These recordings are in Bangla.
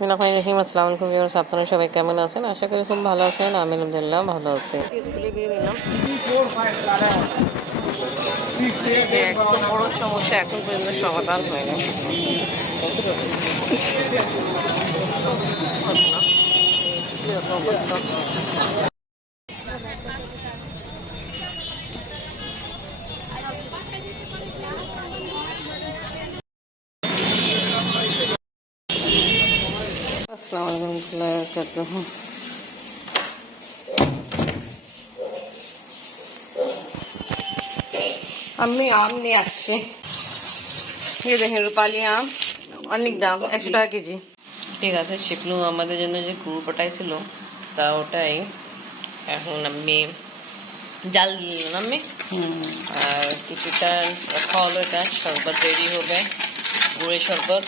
বিসমিল্লাহির রহিম, আসসালামু আলাইকুম ভিউয়ার্স, আপনারা সবাই কেমন আছেন? আশা করি খুব ভালো আছেন আমি আলহামদুলিল্লাহ ভালো আছি। স্কুলে দিয়ে সমস্যা, এখন সমাধান হয়নি। আসসালামু আলাইকুম বারাকাতুহু আমি আম নিয়ে আসছি। এই দেখেন রূপালি আম অনেক দাম একশো টাকা কেজি। ঠিক আছে শিপলু আমাদের জন্য যে কুড়ু পাঠাইছিল তা ওটাই। এখন আমি জাল দিলাম আমি। আর কিছুটা রাখা হলো এটা শরবত রেডি হবে গুড়ের শরবত।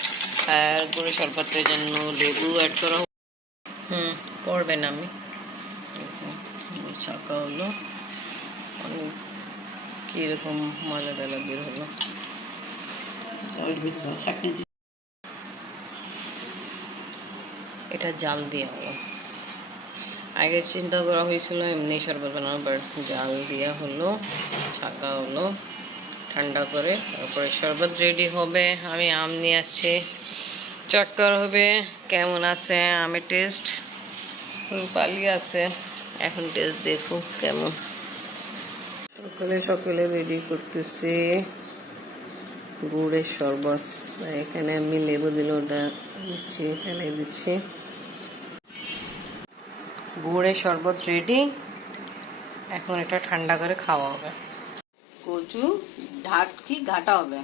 আর গুড়ের শরবতের জন্য লেবু অ্যাড করা হুম পড়বেন আমি ছাকা হলো। অনেক কীরকম মজা টালা বের হলো। এটা জাল দিয়ে হলো। আগে চিন্তা করা হয়েছিল এমনি শরবত বানানো বাট জাল দেওয়া হলো ছাকা হলো, ঠান্ডা করে তারপরে শরবত রেডি হবে। আমি আম নিয়ে আসছি। চটকর হবে। কেমন আছে? আমের টেস্ট রূপালি আছে। এখন টেস্ট দেখো কেমন। সকালে সকালে রেডি করতেছি। গুড়ের শরবত। এখানে আমি লেবু দিলে ওটা দিচ্ছি এখানে দিচ্ছি। গুড়ের শরবত রেডি এখন এটা ঠান্ডা করে খাওয়া হবে। কচু ঢাট কি, ঘাটা হবে?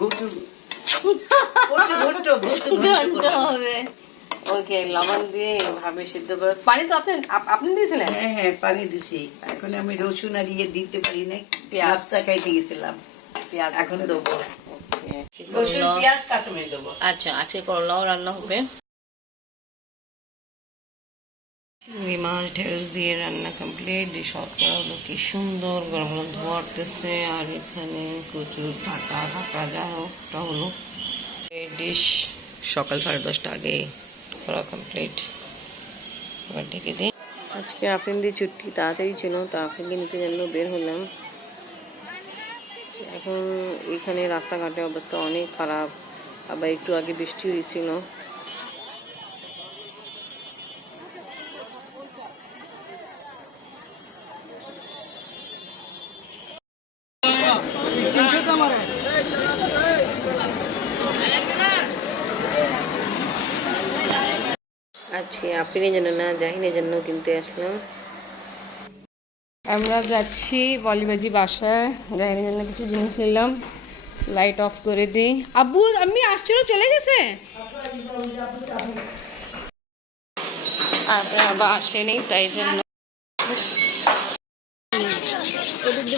ঘণ্টা হবে ওকে লবণ দিয়ে ভাবে সিদ্ধ করে। পানি তো আপনি আপনি দিয়েছিলেন? হ্যাঁ হ্যাঁ পানি দিছি। এখন আমি রসুন আর ইয়ে দিতে পারি না পেঁয়াজ। গেছিলাম। এখন দেবো। রসুন পেঁয়াজ দেবো। আচ্ছা আজকে করলাও রান্না হবে। চিংড়ি মাছ ঢেঁড়স দিয়ে রান্না কমপ্লিট সরকার হলো কি সুন্দর, গরম গরম ধোয়ারতেছে আর এখানে প্রচুর ঢাকা ঢাকা যা হোকটা হলো। এই ডিশ সকাল সাড়ে দশটা আগে করা কমপ্লিট এবার ঢেকে দিই। আজকে আফরিনদের ছুটি তাড়াতাড়ি ছিল, তো আফরিনকে নিতে জন্য বের হলাম। এখন এখানে রাস্তাঘাটের অবস্থা অনেক খারাপ, আবার একটু আগে বৃষ্টি হয়েছিল। আজকে আফরিনের জন্য না, জাহিনের জন্য কিনতে আসলাম। আমরা যাচ্ছি বলিবাজি বাসায়। জাহিনের জন্য কিছু জিনিস নিলাম লাইট অফ করে দিই। আব্বু, আমি আসছিল, চলে গেছে?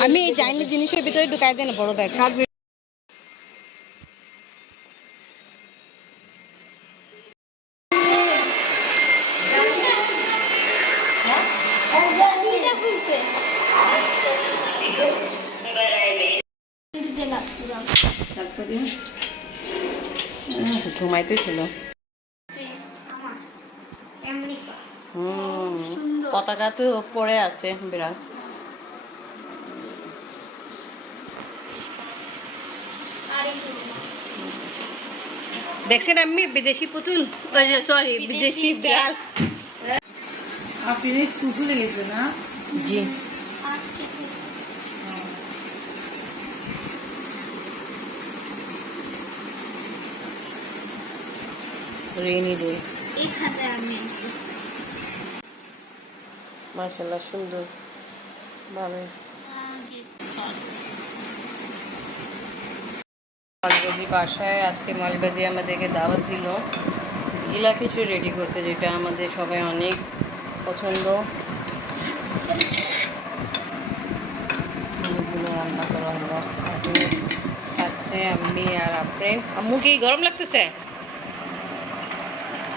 আমি এই জিনিসের ভিতরে ঢুকাই দেন, বড় ব্যাগ। ঘুমাইতেছিল। পতাকা তো পড়ে আছে বিরাট দেখছেন আমি বিদেশি পুতুল? সরি বিদেশি বিড়াল। আপনি স্কুলে গেছে না? জি। রেইনি ডে মাশাল্লাহ সুন্দর। ভালো মালবাজি বাসায় আজকে মালবাজি আমাদেরকে দাওয়াত দিল। গিলা কিছু রেডি করছে যেটা আমাদের সবাই অনেক পছন্দ। অনেকগুলো রান্না করা হলো এখন খাচ্ছে, আমি আর আফরিন আম্মু, কি গরম লাগতেছে?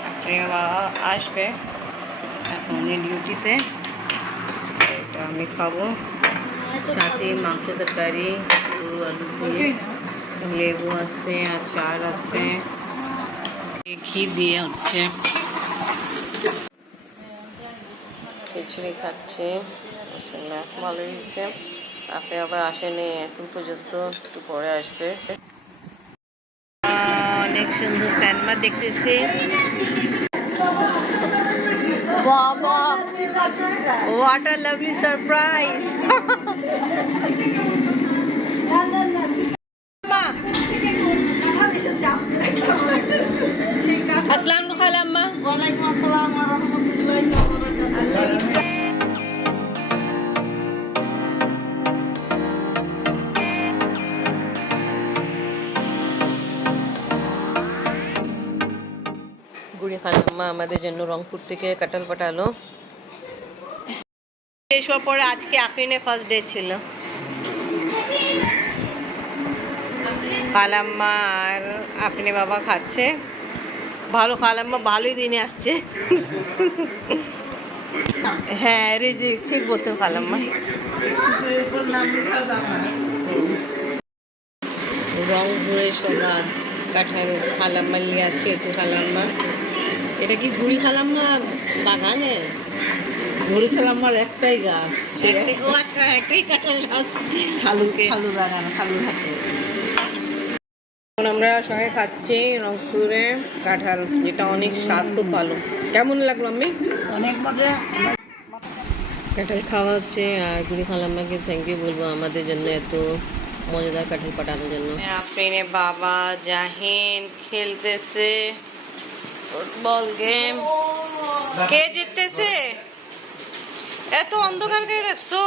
আফরিন বাবা আসবে এখন ডিউটিতে। এটা আমি খাব। সাথে মাংস তরকারি গরু আলু দিয়ে। লেবু আছে আচার আছে। ঘি দিয়ে হচ্ছে। খিচুড়ি খাচ্ছে। ভালো হয়েছে। আপনি আবার আসেনি, এখন পর্যন্ত একটু পরে আসবে। অনেক সুন্দর স্যান্ডমা দেখতেছি। বাবা হোয়াট আ লাভলি সারপ্রাইজ গুড়ি খালাম্মা আমাদের জন্য রংপুর থেকে কাটাল পাঠালো। শেষ হওয়ার পরে আজকে আফরিনের ফার্স্ট ডে ছিল। খালাম্মা আর আফরিনে বাবা খাচ্ছে। ভালো খালাম্মা, ভালোই দিনে আসছে। হ্যাঁ রিজি ঠিক বলছেন খালাম্মা। রংপুরে সবাদ কাঁঠাল খালাম্মা নিয়ে আসছে একটু খালাম্মা। এটা কি গুড়ি খালাম্মা বাগানে? ঘুরে খেলাম আমার একটাই গাছ। একটাই- ও আচ্ছা একটাই কাঁঠাল গাছ। খালু. খালু লাগানো খালু হাতে এখন আমরা সবাই খাচ্ছি রংপুরে কাঁঠাল যেটা অনেক স্বাদ খুব ভালো। কেমন লাগল আমি অনেক মজা। কাঁঠাল খাওয়া হচ্ছে আর গুড়ি খালাম্মাকে থ্যাংক ইউ বলব আমাদের জন্য এত মজাদার কাঁঠাল পাঠানোর জন্য। আফরিনে বাবা জাহিন খেলতেছে। ফুটবল গেম কে জিততেছে এত অন্ধকার করে রাখছো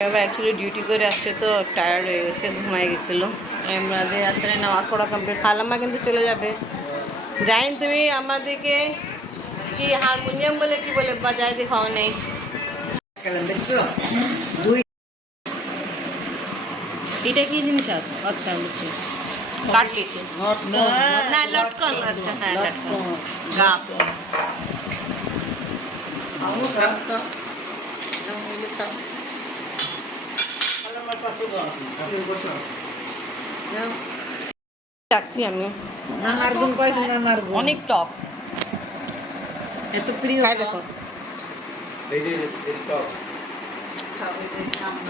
অ্যাকচুয়ালি ডিউটি করে আসছে তো টায়ার্ড হয়ে গেছে ঘুমায় গেছিল। আমাদের আসলে নামাজ পড়া কমপ্লিট খালাম্মা কিন্তু চলে যাবে। জাহিন তুমি আমাদেরকে কি হারমোনিয়াম বলে কি বলে বাজায় দেখাও নেই। এটা কি জিনিস আছে আচ্ছা বুঝছি। কাটকেছি না লটকন আচ্ছা হ্যাঁ লটকন। গাপ রাখছি আমি। অনেক টক। এত প্রিয় দেখো।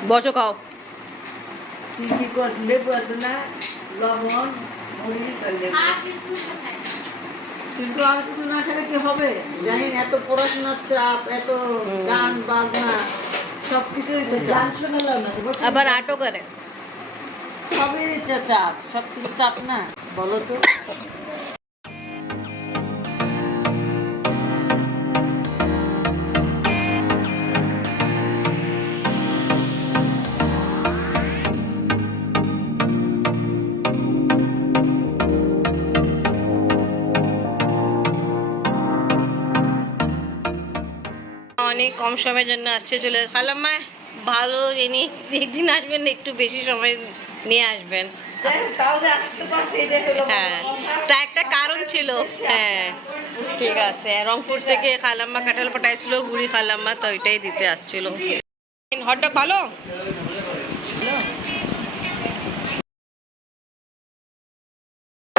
বসো খাও। কি কি করছ লেবু আছে না? লবণ মরিচ আর কিন্তু আর কিছু না খেলে কি হবে? জানি এত পড়াশোনার চাপ এত গান বাজনা সবকিছুই তো গান শোনালাম না আবার আটো করে। সবই চাপ সবকিছু চাপ না বলো তো। কম সময়ের জন্য আসছে চলে খালাম্মা ভালো ইনি একদিন আসবেন একটু বেশি সময় নিয়ে আসবেন। হলো হ্যাঁ তা একটা কারণ ছিল। হ্যাঁ ঠিক আছে। রংপুর থেকে খালাম্মা কাঁঠাল পাঠাইছিল গুড়ি খালাম্মা তো ওইটাই দিতে আসছিল। হটডগ ভালো?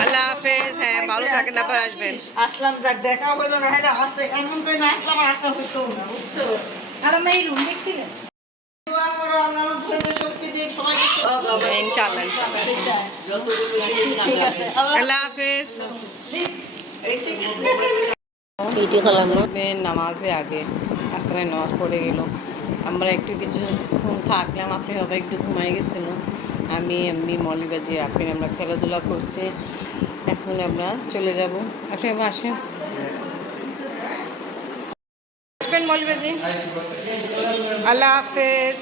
আল্লাহ হাফেজ হ্যাঁ ভালো থাকেন আবার আসবেন। আসলাম যাক দেখা হলো না হ্যাঁ আসে এমন করে না আসলাম আর আসা হতো না বুঝছ? আর আমরা এই রুম দেখছিলেন? দোয়া আল্লাহ ধৈর্য শক্তি দিয়ে সবাইকে ইনশাআল্লাহ। ঠিক আছে আল্লাহ হাফেজ। এই ঠিক আছে ভিডিও করলাম নামাজে আগে আসলে নামাজ পড়ে গেল আমরা একটু কিছু থাকলাম আপনি বাবা একটু ঘুমাই গেছিল আমি এমনি মলিবাজি আপনি আমরা খেলাধুলা করছি। এখন আমরা চলে যাব। আপনি আবার আসেন মলিবাজি আল্লাহ হাফেজ।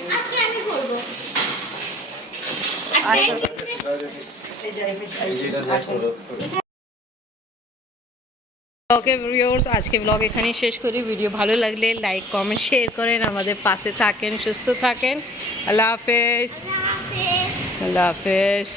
ওকে ভিউয়ার্স আজকে ব্লগ এখানেই শেষ করি। ভিডিও ভালো লাগলে লাইক কমেন্ট শেয়ার করেন। আমাদের পাশে থাকেন সুস্থ থাকেন। আল্লাহ হাফেজ। আল্লাহ হাফেজ